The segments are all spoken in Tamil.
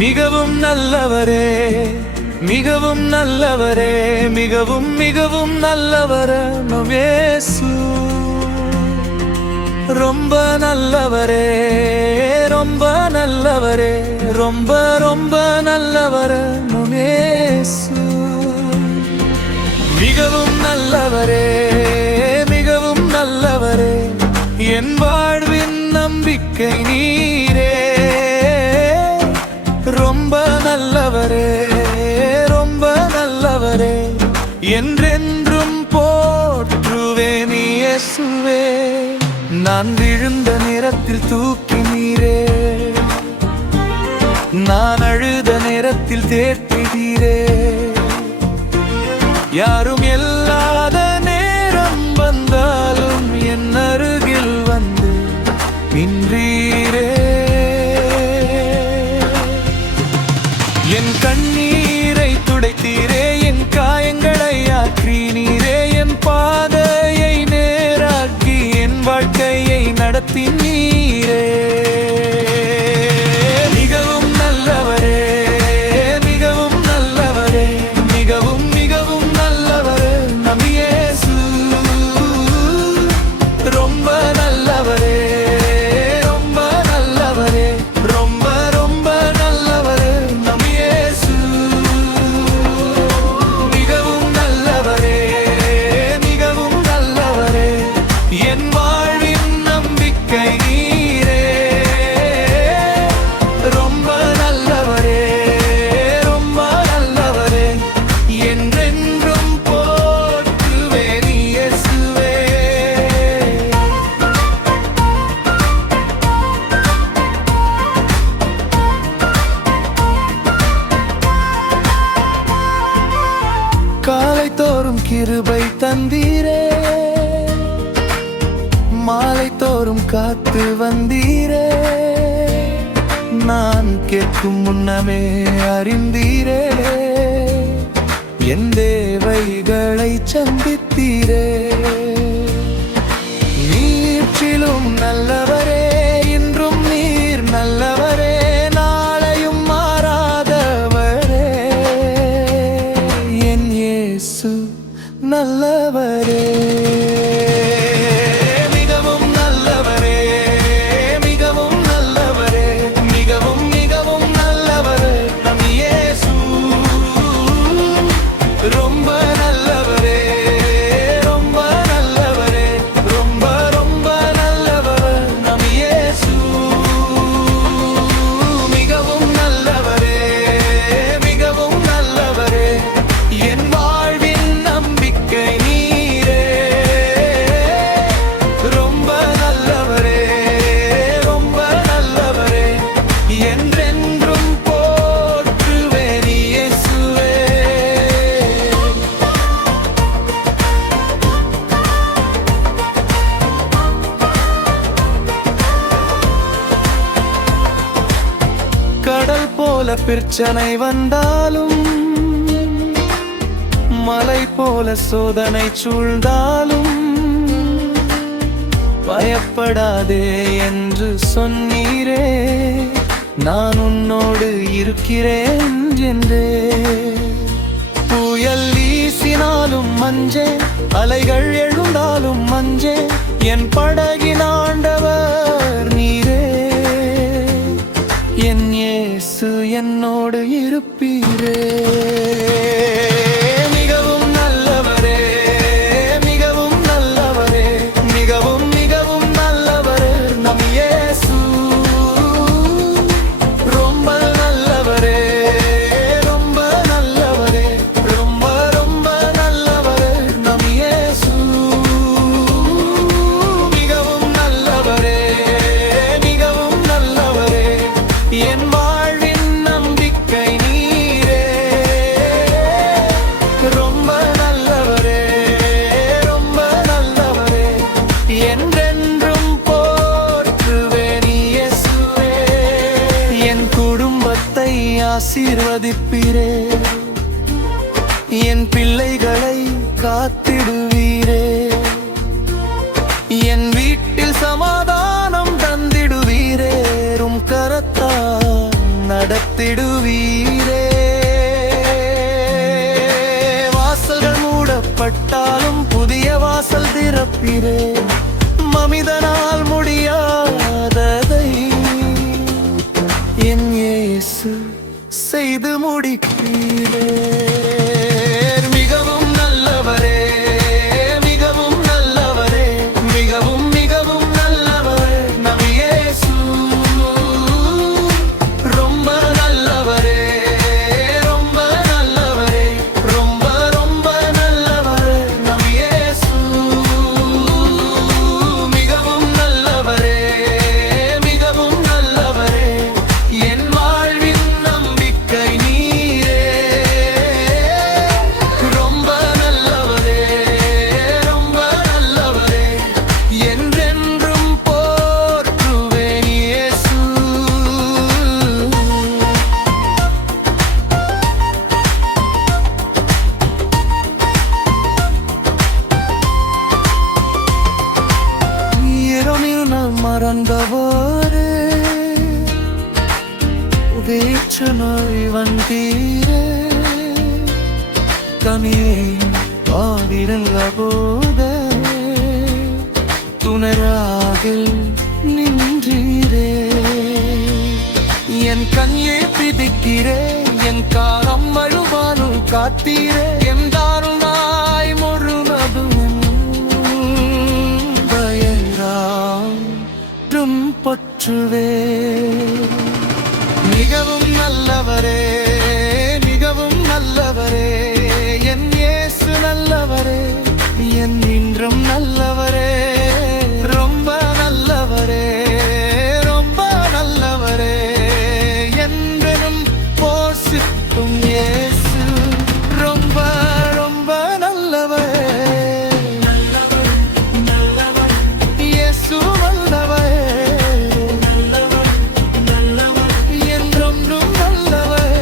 மிகவும் நல்லவரே, மிகவும் நல்லவரே, மிகவும் மிகவும் நல்லவரே நம் இயேசு. ரொம்ப நல்லவரே, ரொம்ப நல்லவரே, ரொம்ப ரொம்ப நல்லவரே நம் இயேசு. மிகவும் நல்லவரே, மிகவும் நல்லவரே, என் வாழ்வின் நம்பிக்கை நீரே. ரொம்ப நல்லவரே, ரொம்ப நல்லவரே, என்றென்றும் போற்றுவேன் இயேசுவே. நான் விழுந்த நேரத்தில் தூக்கி நீரே, நான் அழுத நேரத்தில் தேற்றினீரே. யாரும் இல்லாத நேரம் வந்தாலும் என் அருகில் வந்து நின்றீரே. என் கண்ணீரை துடைத்தீரே, என் காயங்களை ஆற்றினீரே, என் பாதையை நேராக்கி என் வாழ்க்கையை நடத்தினீரே. மிகவும் நல்லவரே, மிகவும் நல்லவரே, மிகவும் மிகவும் நல்லவரே நம் இயேசு. ரொம்ப நல்லவரே, ரொம்ப நல்லவரே, ரொம்ப ரொம்ப நல்லவரே நம் இயேசு. மிகவும் நல்லவரே, மிகவும் நல்லவரே, என் வாழ்வின் நம்பிக்கை நீரே. ரொம்ப நல்லவரே, ரொம்ப நல்லவரே, என்றென்றும் போற்றுவேன் இயேசுவே. காலை தோறும் கிருபை தந்தீரே, மாலை தோறும் காத்து வந்தீரே. நான் கேட்கும் முன்னமே அறிந்தீரே, என் தேவைகளை சந்தித்தீரே. நீற்றிலும் நல்லவரே, இன்றும் நீர் நல்லவரே, நாளையும் மாறாதவரே. என் இயேசு நல்லவரே. மிகவும் நல்லவரே, மிகவும் நல்லவரே, மிகவும் மிகவும் நல்லவரே நம் இயேசு. ரொம்ப நல்லவரே, ரொம்ப நல்லவரே, ரொம்ப ரொம்ப நல்லவரே நம் இயேசு. மிகவும் நல்லவரே, மிகவும் நல்லவரே, என் வாழ்வின் நம்பிக்கை நீரே. ரொம்ப நல்லவரே, ரொம்ப நல்லவரே, என்றென்றும் போற்றுவேன் இயேசுவே. கடல் போல பிரச்சனை வந்தாலும், மலை போல சோதனை சூழ்ந்தாலும், பயப்படாதே என்று சொன்னீரே. நான் உன்னோடு இருக்கிறேன் என்றே. புயல் வீசினாலும் மஞ்சே, அலைகள் எழுந்தாலும் மஞ்சே, என் படகின் ஆண்டவர் நீரே. என் இயேசு என்னோடு இருப்பீரே. மிகவும் நல்லவரே, மிகவும் நல்லவரே, மிகவும் மிகவும் நல்லவரே நம் இயேசு. ரொம்ப நல்லவரே, ரொம்ப நல்லவரே, ரொம்ப ரொம்ப நல்லவரே நம் இயேசு. மிகவும் நல்லவரே, மிகவும் நல்லவரே, என் வாழ்வின் நம்பிக்கை நீரே. ரொம்ப நல்லவரே, ரொம்ப நல்லவரே, என்றென்றும் போற்றுவேன் இயேசுவே. என் குடும்பத்தை ஆசீர்வதிப்பீரே, என் பிள்ளைகளை காத்திடுவீரே. என் வீட்டில் சமாதானம் தந்திடுவீரே. கரத்தால் நடத்திடு முடிப்பீரே மனிதனால் முடியாததை என் இயேசு செய்து முடிப்பீரே மிகவும் நல்லவரே மிகவும் நல்லவரே மிகவும் மிகவும் நல்லவரே நம் இயேசு ரொம்ப நல்லவரே ரொம்ப நல்லவரே ரொம்ப ரொம்ப நல்லவரே நம் இயேசு மிகவும் நல்லவரே மிகவும் நல்லவரே என் வாழ்வின் நம்பிக்கை நீரே ரொம்ப நல்லவரே ரொம்ப நல்லவரே என்றென்றும் போற்றுவேன் இயேசு இரவில் நான் மறந்தவரே உதேச்சனாய் வந்தீரே தனியே பாடிருந்த போதே துணராக நின்றீரே என் கண்ணே பிடிக்கிறே என் காரம் அழுவானும் காத்தீரே என் தாருணாய் முழுவதும் பயராம் பற்றுவே மிகவும் நல்லவரே மிகவும் நல்லவரே என் இயேசு நல்லவரே என் இன்றும் நல்லவரே ரொம்ப நல்லவரே ரொம்ப நல்லவரே என்றும் போஷிக்கும் இயேசு ரொம்ப ரொம்ப நல்லவரே இயேசு நல்லவரே என்றென்றும் நல்லவரே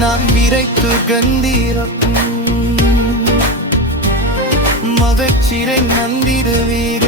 நான் விரைத்து கந்தீரக்கும் மகிழ்ச்சியை நந்திடுவீர்